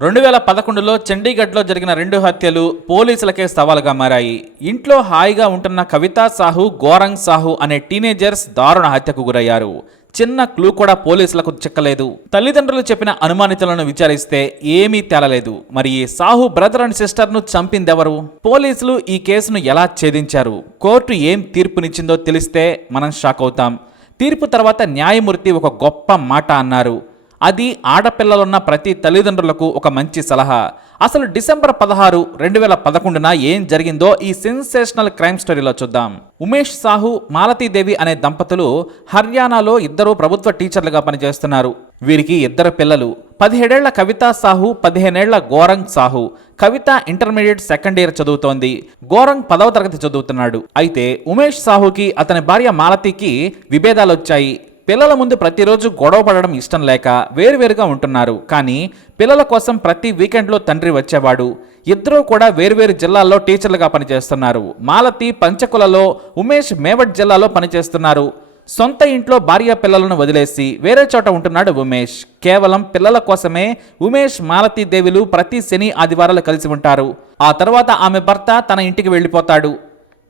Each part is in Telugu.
2011లో చండీగఢ్లో జరిగిన 2 హత్యలు పోలీసులకే సవాలుగా మారాయి. ఇంట్లో హాయిగా ఉంటున్న కవితా సాహు, గోరంగ్ సాహు అనే టీనేజర్స్ దారుణ హత్యకు గురయ్యారు. చిన్న క్లూ కూడా పోలీసులకు చిక్కలేదు. తల్లిదండ్రులు చెప్పిన అనుమానితులను విచారిస్తే ఏమీ తేలలేదు. మరి ఈ సాహు బ్రదర్ అండ్ సిస్టర్ను చంపిందెవరు? పోలీసులు ఈ కేసును ఎలా ఛేదించారు? కోర్టు ఏం తీర్పునిచ్చిందో తెలిస్తే మనం షాక్ అవుతాం. తీర్పు తర్వాత న్యాయమూర్తి ఒక గొప్ప మాట అన్నారు. అది ఆడపిల్లలున్న ప్రతి తల్లిదండ్రులకు ఒక మంచి సలహా. అసలు డిసెంబర్ 16, 2011న ఏం జరిగిందో ఈ సెన్సేషనల్ క్రైమ్ స్టోరీలో చూద్దాం. ఉమేష్ సాహు, మాలతీదేవి అనే దంపతులు హర్యానాలో ఇద్దరు ప్రభుత్వ టీచర్లుగా పనిచేస్తున్నారు. వీరికి 2 పిల్లలు. 17 ఏళ్ల కవితా సాహు, 15 ఏళ్ల గోరంగ్ సాహు. కవిత ఇంటర్మీడియట్ సెకండ్ ఇయర్ చదువుతోంది. గోరంగ్ 10వ తరగతి చదువుతున్నాడు. అయితే ఉమేష్ సాహుకి అతని భార్య మాలతీకి విభేదాలొచ్చాయి. పిల్లల ముందు ప్రతిరోజు గొడవ పడడం ఇష్టం లేక వేరువేరుగా ఉంటున్నారు. కానీ పిల్లల కోసం ప్రతి వీకెండ్లో తండ్రి వచ్చేవాడు. ఇద్దరూ కూడా వేర్వేరు జిల్లాల్లో టీచర్లుగా పనిచేస్తున్నారు. మాలతి పంచకులలో, ఉమేష్ మేవట్ జిల్లాలో పనిచేస్తున్నారు. సొంత ఇంట్లో భార్య పిల్లలను వదిలేసి వేరే చోట ఉంటున్నాడు ఉమేష్. కేవలం పిల్లల కోసమే ఉమేష్, మాలతీదేవిలు ప్రతి శని, ఆదివారాలు కలిసి ఉంటారు. ఆ తర్వాత ఆమె భర్త తన ఇంటికి వెళ్ళిపోతాడు.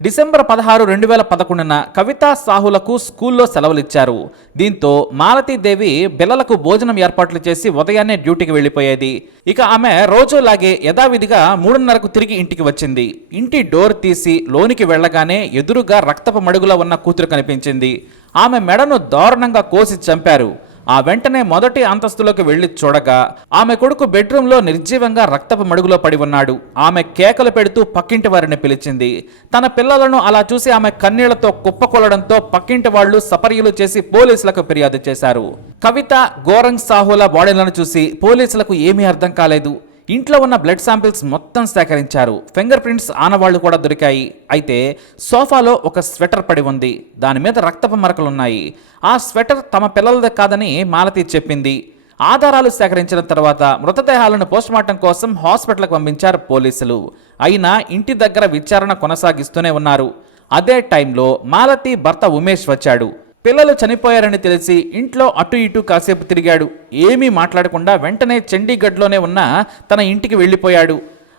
డిసెంబర్ 16, 2011న కవితా సాహులకు స్కూల్లో సెలవులిచ్చారు. దీంతో మాలతీదేవి పిల్లలకు భోజనం ఏర్పాట్లు చేసి ఉదయాన్నే డ్యూటీకి వెళ్ళిపోయేది. ఇక ఆమె రోజులాగే యథావిధిగా 3:30కు తిరిగి ఇంటికి వచ్చింది. ఇంటి డోర్ తీసి లోనికి వెళ్ళగానే ఎదురుగా రక్తపు మడుగులో ఉన్న కూతురు కనిపించింది. ఆమె మెడను దారుణంగా కోసి చంపారు. ఆ వెంటనే మొదటి అంతస్తులోకి వెళ్లి చూడగా ఆమె కొడుకు బెడ్రూమ్లో నిర్జీవంగా రక్తపు మడుగులో పడి ఉన్నాడు. ఆమె కేకలు పెడుతూ పక్కింటి వారిని పిలిచింది. తన పిల్లలను అలా చూసి ఆమె కన్నీళ్లతో కుప్పకొలడంతో పక్కింటి వాళ్లు సపర్యలు చేసి పోలీసులకు ఫిర్యాదు చేశారు. కవిత, గోరంగ్ సాహుల బాడీలను చూసి పోలీసులకు ఏమీ అర్థం కాలేదు. ఇంట్లో ఉన్న బ్లడ్ శాంపిల్స్ మొత్తం సేకరించారు. ఫింగర్ ప్రింట్స్ ఆనవాళ్లు కూడా దొరికాయి. అయితే సోఫాలో ఒక స్వెటర్ పడి ఉంది. దాని మీద రక్తపు మరకలున్నాయి. ఆ స్వెటర్ తమ పిల్లలదే కాదని మాలతి చెప్పింది. ఆధారాలు సేకరించిన తర్వాత మృతదేహాలను పోస్టుమార్టం కోసం హాస్పిటల్కి పంపించారు పోలీసులు. అయినా ఇంటి దగ్గర విచారణ కొనసాగిస్తూనే ఉన్నారు. అదే టైంలో మాలతి భర్త ఉమేష్ వచ్చాడు. పిల్లలు చనిపోయారని తెలిసి ఇంట్లో అటు ఇటు కాసేపు తిరిగాడు. ఏమీ మాట్లాడకుండా వెంటనే చండీగఢ్లోనే ఉన్న తన ఇంటికి వెళ్ళిపోయాడు.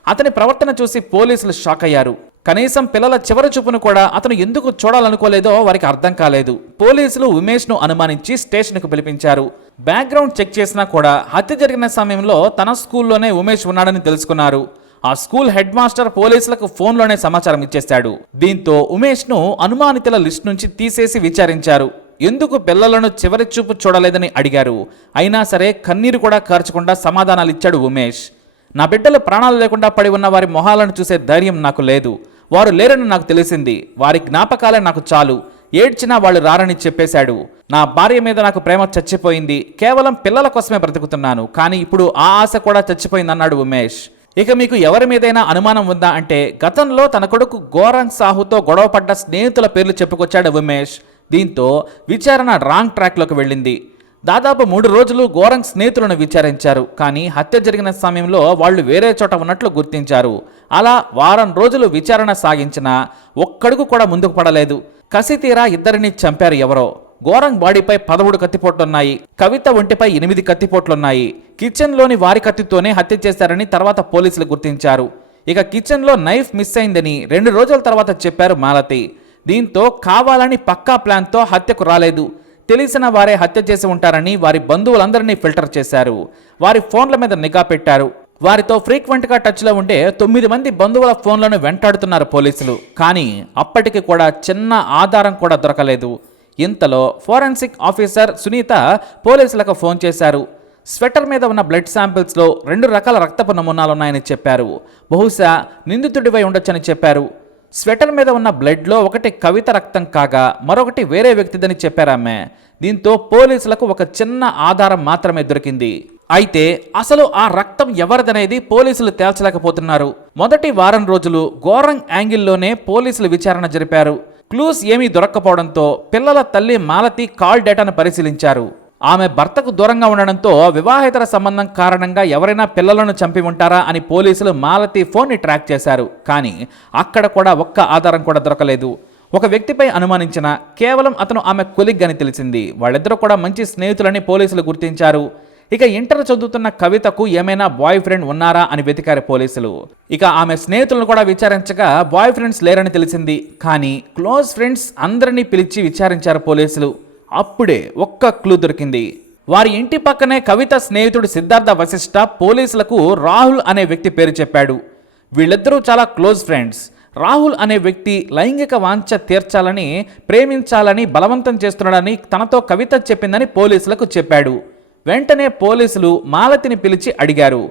అతని ప్రవర్తన చూసి పోలీసులు షాక్ అయ్యారు. కనీసం పిల్లల చివరి చూపును కూడా అతను ఎందుకు చూడాలనుకోలేదో వారికి అర్థం కాలేదు. పోలీసులు ఉమేష్ను అనుమానించి స్టేషన్కు పిలిపించారు. బ్యాక్గ్రౌండ్ చెక్ చేసినా కూడా హత్య జరిగిన సమయంలో తన స్కూల్లోనే ఉమేష్ ఉన్నాడని తెలుసుకున్నారు. ఆ స్కూల్ హెడ్ మాస్టర్ పోలీసులకు ఫోన్లోనే సమాచారం ఇచ్చేశాడు. దీంతో ఉమేష్ను అనుమానితుల లిస్ట్ నుంచి తీసేసి విచారించారు. ఎందుకు పిల్లలను చివరి చూపు చూడలేదని అడిగారు. అయినా సరే కన్నీరు కూడా కార్చకుండా సమాధానాలు ఇచ్చాడు ఉమేష్. నా బిడ్డలు ప్రాణాలు లేకుండా పడి ఉన్న వారి మొహాలను చూసే ధైర్యం నాకు లేదు. వారు లేరని నాకు తెలిసింది. వారి జ్ఞాపకాలే నాకు చాలు. ఏడ్చినా వాళ్ళు రారని చెప్పేశాడు. నా భార్య మీద నాకు ప్రేమ చచ్చిపోయింది. కేవలం పిల్లల కోసమే బ్రతుకుతున్నాను. కానీ ఇప్పుడు ఆ ఆశ కూడా చచ్చిపోయిందన్నాడు ఉమేష్. ఇక మీకు ఎవరి మీదైనా అనుమానం ఉందా అంటే గతంలో తన కొడుకు గోరంగ్ సాహుతో గొడవపడ్డ స్నేహితుల పేర్లు చెప్పుకొచ్చాడు ఉమేష్. దీంతో విచారణ రాంగ్ ట్రాక్లోకి వెళ్ళింది. దాదాపు 3 రోజులు గోరంగ్ స్నేహితులను విచారించారు. కానీ హత్య జరిగిన సమయంలో వాళ్ళు వేరే చోట ఉన్నట్లు గుర్తించారు. అలా వారం రోజులు విచారణ సాగించినా ఒక్కడుగు కూడా ముందుకు పడలేదు. కసితీరా ఇద్దరిని చంపారు ఎవరో. గోరంగ్ బాడీపై 13 కత్తిపోట్లున్నాయి. కవిత ఒంటిపై 8 కత్తిపోట్లున్నాయి. కిచెన్లోని వారి కత్తితోనే హత్య చేశారని తర్వాత పోలీసులు గుర్తించారు. ఇక కిచెన్లో నైఫ్ మిస్ అయిందని 2 రోజుల తర్వాత చెప్పారు మాలతి. దీంతో కావాలని పక్కా ప్లాన్తో హత్యకు రాలేదు. తెలిసిన వారే హత్య చేసి ఉంటారని వారి బంధువులందరినీ ఫిల్టర్ చేశారు. వారి ఫోన్ల మీద నిఘా పెట్టారు. వారితో ఫ్రీక్వెంట్గా టచ్లో ఉండే 9 మంది బంధువుల ఫోన్లను వెంటాడుతున్నారు పోలీసులు. కానీ అప్పటికి కూడా చిన్న ఆధారం కూడా దొరకలేదు. ఇంతలో ఫోరెన్సిక్ ఆఫీసర్ సునీత పోలీసులకు ఫోన్ చేశారు. స్వెటర్ మీద ఉన్న బ్లడ్ శాంపిల్స్లో 2 రకాల రక్తపు నమూనాలున్నాయని చెప్పారు. బహుశా నిందితుడివై ఉండొచ్చని చెప్పారు. స్వెటర్ మీద ఉన్న బ్లడ్లో ఒకటి కవిత రక్తం కాగా మరొకటి వేరే వ్యక్తిదని చెప్పారామె. దీంతో పోలీసులకు ఒక చిన్న ఆధారం మాత్రమే దొరికింది. అయితే అసలు ఆ రక్తం ఎవరిదనేది పోలీసులు తేల్చలేకపోతున్నారు. మొదటి వారం రోజులు గోరంగ్ యాంగిల్లోనే పోలీసులు విచారణ జరిపారు. క్లూస్ ఏమీ దొరక్కపోవడంతో పిల్లల తల్లి మాలతి కాల్ డేటాను పరిశీలించారు. ఆమె భర్తకు దూరంగా ఉండడంతో వివాహేతర సంబంధం కారణంగా ఎవరైనా పిల్లలను చంపి ఉంటారా అని పోలీసులు మాలతి ఫోన్ని ట్రాక్ చేశారు. కానీ అక్కడ కూడా ఒక్క ఆధారం కూడా దొరకలేదు. ఒక వ్యక్తిపై అనుమానించిన కేవలం అతను ఆమె కొలిగ్ అని తెలిసింది. వాళ్ళిద్దరూ కూడా మంచి స్నేహితులని పోలీసులు గుర్తించారు. ఇక ఇంటర్ చదువుతున్న కవితకు ఏమైనా బాయ్ ఫ్రెండ్ ఉన్నారా అని వెతికారు పోలీసులు. ఇక ఆమె స్నేహితులను కూడా విచారించగా బాయ్ ఫ్రెండ్స్ లేరని తెలిసింది. కానీ క్లోజ్ ఫ్రెండ్స్ అందరినీ పిలిచి విచారించారు పోలీసులు. అప్పుడే ఒక్క క్లూ దొరికింది. వారి ఇంటి పక్కనే కవిత స్నేహితుడు సిద్ధార్థ వశిష్ఠ పోలీసులకు రాహుల్ అనే వ్యక్తి పేరు చెప్పాడు. వీళ్ళిద్దరూ చాలా క్లోజ్ ఫ్రెండ్స్. రాహుల్ అనే వ్యక్తి లైంగిక వాంఛ తీర్చాలని, ప్రేమించాలని బలవంతం చేస్తున్నాడని తనతో కవిత చెప్పిందని పోలీసులకు చెప్పాడు. వెంటనే పోలీసులు మాలతిని పిలిచి అడిగారు.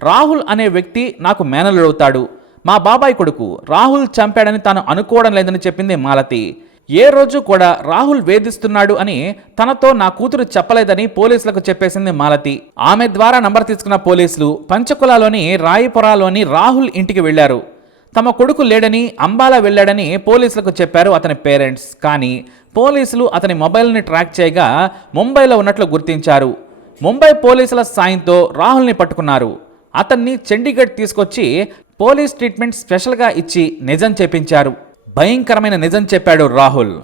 రాహుల్ అనే వ్యక్తి నాకు మేనలుడవుతాడు, మా బాబాయ్ కొడుకు, రాహుల్ చంపాడని తాను అనుకోవడం లేదని చెప్పింది మాలతి. ఏ రోజు కూడా రాహుల్ వేధిస్తున్నాడు అని తనతో నా కూతురు చెప్పలేదని పోలీసులకు చెప్పేసింది మాలతి. ఆమె ద్వారా నంబర్ తీసుకున్న పోలీసులు పంచకులాలోని రాయిపురాలోని రాహుల్ ఇంటికి వెళ్లారు. తమ కొడుకు లేడని, అంబాలా వెళ్ళాడని పోలీసులకు చెప్పారు అతని పేరెంట్స్. కానీ పోలీసులు అతని మొబైల్ని ట్రాక్ చేయగా ముంబైలో ఉన్నట్లు గుర్తించారు. ముంబై పోలీసుల సాయంతో రాహుల్ని పట్టుకున్నారు. అతన్ని చండీగఢ్ తీసుకొచ్చి పోలీస్ ట్రీట్మెంట్ స్పెషల్గా ఇచ్చి నిజం చెప్పించారు. భయంకరమైన నిజం చెప్పాడు రాహుల్.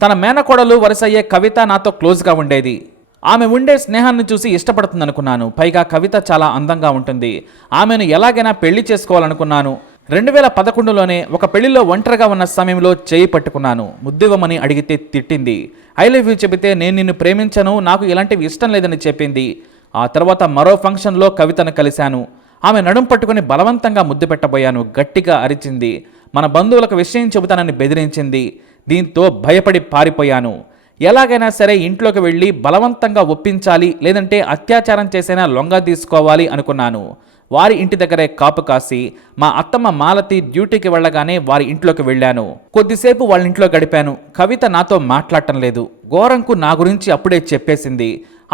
తన మేనకోడలు వరుసయ్యే కవిత నాతో క్లోజ్గా ఉండేది. ఆమె ఉండే స్నేహాన్ని చూసి ఇష్టపడుతుందనుకున్నాను. పైగా కవిత చాలా అందంగా ఉంటుంది. ఆమెను ఎలాగైనా పెళ్లి చేసుకోవాలనుకున్నాను. 2011లోనే ఒక పెళ్లిలో ఒంటరిగా ఉన్న సమయంలో చేయి పట్టుకున్నాను. ముద్దివ్వమని అడిగితే తిట్టింది. ఐ లవ్ యూ చెబితే నేను నిన్ను ప్రేమించను, నాకు ఇలాంటివి ఇష్టం లేదని చెప్పింది. ఆ తర్వాత మరో ఫంక్షన్లో కవితను కలిశాను. ఆమె నడుం పట్టుకుని బలవంతంగా ముద్దు పెట్టబోయాను. గట్టిగా అరిచింది. మన బంధువులకు విషయం చెబుతానని బెదిరించింది. దీంతో భయపడి పారిపోయాను. ఎలాగైనా సరే ఇంట్లోకి వెళ్ళి బలవంతంగా ఒప్పించాలి, లేదంటే అత్యాచారం చేసైనా లొంగ తీసుకోవాలి అనుకున్నాను. వారి ఇంటి దగ్గరే కాపు కాసి మా అత్తమ్మ మాలతి డ్యూటీకి వెళ్ళగానే వారి ఇంట్లోకి వెళ్ళాను. కొద్దిసేపు వాళ్ళ ఇంట్లో గడిపాను. కవిత నాతో మాట్లాడటం లేదు. గోరంకు నా గురించి అప్పుడే చెప్పేసింది.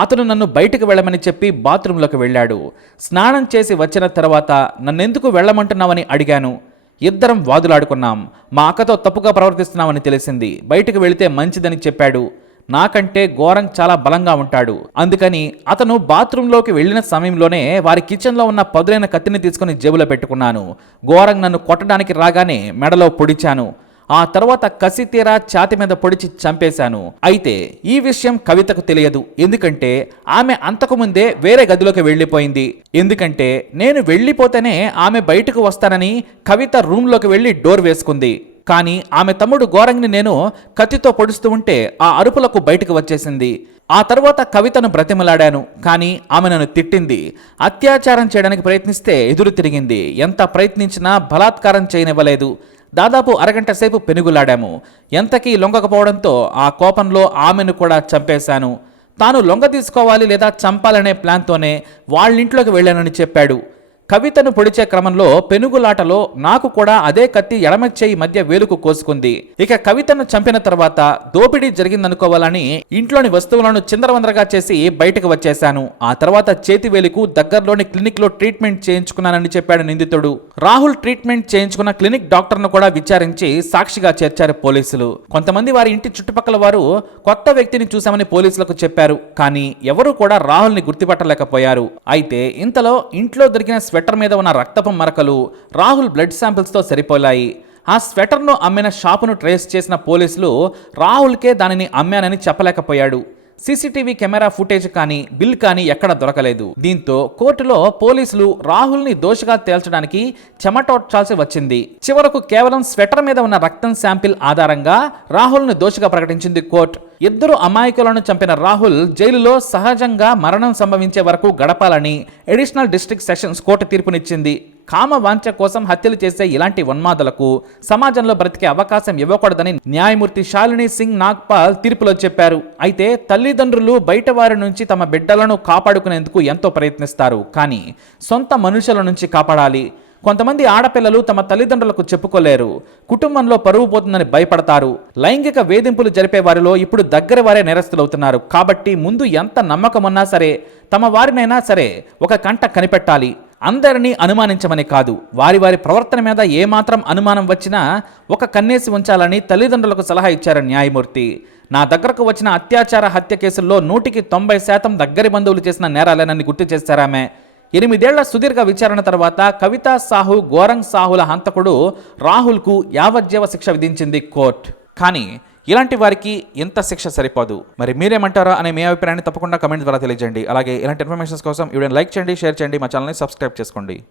అతను నన్ను బయటకు వెళ్ళమని చెప్పి బాత్రూంలోకి వెళ్ళాడు. స్నానం చేసి వచ్చిన తర్వాత నన్నెందుకు వెళ్ళమంటున్నావని అడిగాను. ఇద్దరం వాదులాడుకున్నాం. మా అక్కతో తప్పుగా ప్రవర్తిస్తున్నామని తెలిసింది. బయటకు వెళితే మంచిదని చెప్పాడు. నాకంటే గోరంగ్ చాలా బలంగా ఉంటాడు. అందుకని అతను బాత్రూంలోకి వెళ్ళిన సమయంలోనే వారి కిచెన్లో ఉన్న పదులైన కత్తిని తీసుకుని జేబులో పెట్టుకున్నాను. గోరంగ్ నన్ను కొట్టడానికి రాగానే మెడలో పొడిచాను. ఆ తర్వాత కసి తీరా ఛాతి మీద పొడిచి చంపేశాను. అయితే ఈ విషయం కవితకు తెలియదు. ఎందుకంటే ఆమె అంతకుముందే వేరే గదిలోకి వెళ్ళిపోయింది. ఎందుకంటే నేను వెళ్ళిపోతేనే ఆమె బయటకు వస్తానని కవిత రూమ్లోకి వెళ్ళి డోర్ వేసుకుంది. కానీ ఆమె తమ్ముడు గోరంగ్ని నేను కత్తితో పొడుస్తూ ఉంటే ఆ అరుపులకు బయటకు వచ్చేసింది. ఆ తర్వాత కవితను బ్రతిమలాడాను. కానీ ఆమె నన్ను తిట్టింది. అత్యాచారం చేయడానికి ప్రయత్నిస్తే ఎదురు తిరిగింది. ఎంత ప్రయత్నించినా బలాత్కారం చేయనివ్వలేదు. దాదాపు అరగంట సేపు పెనుగులాడాము. ఎంతకీ లొంగకపోవడంతో ఆ కోపంలో ఆమెను కూడా చంపేశాను. తాను లొంగ తీసుకోవాలి లేదా చంపాలనే ప్లాన్తోనే వాళ్ళింట్లోకి వెళ్ళానని చెప్పాడు. కవితను పొడిచే క్రమంలో పెనుగులాటలో నాకు కూడా అదే కత్తి ఎడమ చేయి మధ్య వేలుకు కోసుకుంది. ఇక కవితను చంపిన తర్వాత దోపిడీ జరిగిందనుకోవాలని ఇంట్లోని వస్తువులను చిందరవందరగా చేసి బయటకు వచ్చేశాను. ఆ తర్వాత చేతి వేలుకు దగ్గరలోని క్లినిక్ లో ట్రీట్మెంట్ చేయించుకున్నానని చెప్పాడు నిందితుడు. రాహుల్ ట్రీట్మెంట్ చేయించుకున్న క్లినిక్ డాక్టర్ను కూడా విచారించి సాక్షిగా చేర్చారు పోలీసులు. కొంతమంది వారి ఇంటి చుట్టుపక్కల వారు కొత్త వ్యక్తిని చూశామని పోలీసులకు చెప్పారు. కానీ ఎవరూ కూడా రాహుల్ని గుర్తుపట్టలేకపోయారు. అయితే ఇంతలో ఇంట్లో దొరికిన స్వెటర్ మీద ఉన్న రక్తపు మరకలు రాహుల్ బ్లడ్ శాంపిల్స్తో సరిపోలాయి. ఆ స్వెటర్ను అమ్మిన షాపును ట్రేస్ చేసిన పోలీసులు రాహుల్కే దానిని అమ్మానని చెప్పలేకపోయాడు. సీసీటీవీ కెమెరా ఫుటేజ్ కానీ బిల్ కానీ ఎక్కడ దొరకలేదు. దీంతో కోర్టులో పోలీసులు రాహుల్ని దోషిగా తేల్చడానికి చెమటోడ్చాల్సి వచ్చింది. చివరకు కేవలం స్వెటర్ మీద ఉన్న రక్తం శాంపిల్ ఆధారంగా రాహుల్ని దోషిగా ప్రకటించింది కోర్టు. ఇద్దరు అమాయకులను చంపిన రాహుల్ జైలులో సహజంగా మరణం సంభవించే వరకు గడపాలని అడిషనల్ డిస్ట్రిక్ట్ సెషన్స్ కోర్టు తీర్పునిచ్చింది. కామ వాంఛ కోసం హత్యలు చేసే ఇలాంటి ఉన్మాదులకు సమాజంలో బ్రతికే అవకాశం ఇవ్వకూడదని న్యాయమూర్తి శాలిని సింగ్ నాగ్పాల్ తీర్పులో చెప్పారు. అయితే తల్లిదండ్రులు బయట వారి నుంచి తమ బిడ్డలను కాపాడుకునేందుకు ఎంతో ప్రయత్నిస్తారు. కానీ సొంత మనుషుల నుంచి కాపాడాలి. కొంతమంది ఆడపిల్లలు తమ తల్లిదండ్రులకు చెప్పుకోలేరు. కుటుంబంలో పరువు పోతుందని భయపడతారు. లైంగిక వేధింపులు జరిపే వారిలో ఇప్పుడు దగ్గర వారే నేరస్తులవుతున్నారు. కాబట్టి ముందు ఎంత నమ్మకం ఉన్నా సరే తమ వారినైనా సరే ఒక కంట కనిపెట్టాలి. అందరినీ అనుమానించమని కాదు, వారి వారి ప్రవర్తన మీద ఏమాత్రం అనుమానం వచ్చినా ఒక కన్నేసి ఉంచాలని తల్లిదండ్రులకు సలహా ఇచ్చారు న్యాయమూర్తి. నా దగ్గరకు వచ్చిన అత్యాచార హత్య కేసుల్లో 100% దగ్గరి బంధువులు చేసిన నేరాలేనని గుర్తు చేశారామె. 8 ఏళ్ల సుదీర్ఘ విచారణ తర్వాత కవితా సాహు, గోరంగ్ సాహుల హంతకుడు రాహుల్కు యావజ్జీవ శిక్ష విధించింది కోర్టు. కానీ ఇలాంటి వారికి ఎంత శిక్ష సరిపోదు. మరి మీరేమంటారా అనే మీ అభిప్రాయాన్ని తప్పకుండా కమెంట్ ద్వారా తెలియజేయండి. అలాగే ఇలాంటి ఇన్ఫర్మేషన్స్ కోసం వీడియోని లైక్ చేయండి, షేర్ చేయండి, మా ఛానల్ని సబ్స్క్రైబ్ చేసుకోండి.